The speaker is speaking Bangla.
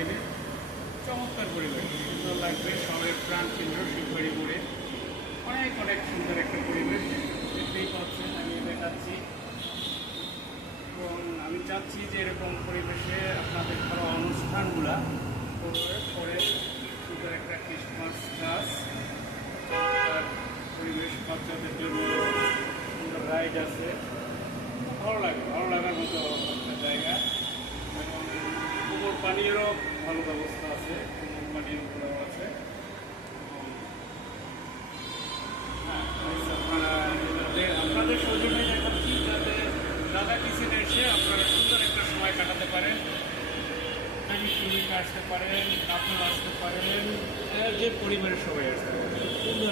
বিকেলে চমৎকার পরিবেশ, সুন্দর লাগবে। শহরের প্রাণ কেন্দ্র শিববাড়ি মোড়ে অনেক অনেক সুন্দর একটা পরিবেশ দেখতেই পাচ্ছেন, আমি দেখাচ্ছি। এবং আমি চাচ্ছি যে এরকম পরিবেশে আপনাদের করা অনুষ্ঠানগুলা পরে সুন্দর একটা ক্রিসমাস গাছ, পরিবেশ বাচ্চাদের জন্য সুন্দর রাইড আছে, ভালো লাগার মতো একটা জায়গা। এবং কোমর পানীয়েরও ভালো ব্যবস্থা আছে, কোমর পানীয়গুলো আছে। হ্যাঁ, আপনাদের সৌজন্যে দেখাচ্ছি যাতে দাদা কিচেনে এসে আপনারা সুন্দর একটা সময় কাটাতে পারেন। আসতে পারেন, আপনারা আসতে পারেন, যে পরিবারের সবাই আসতে পারেন। সুন্দর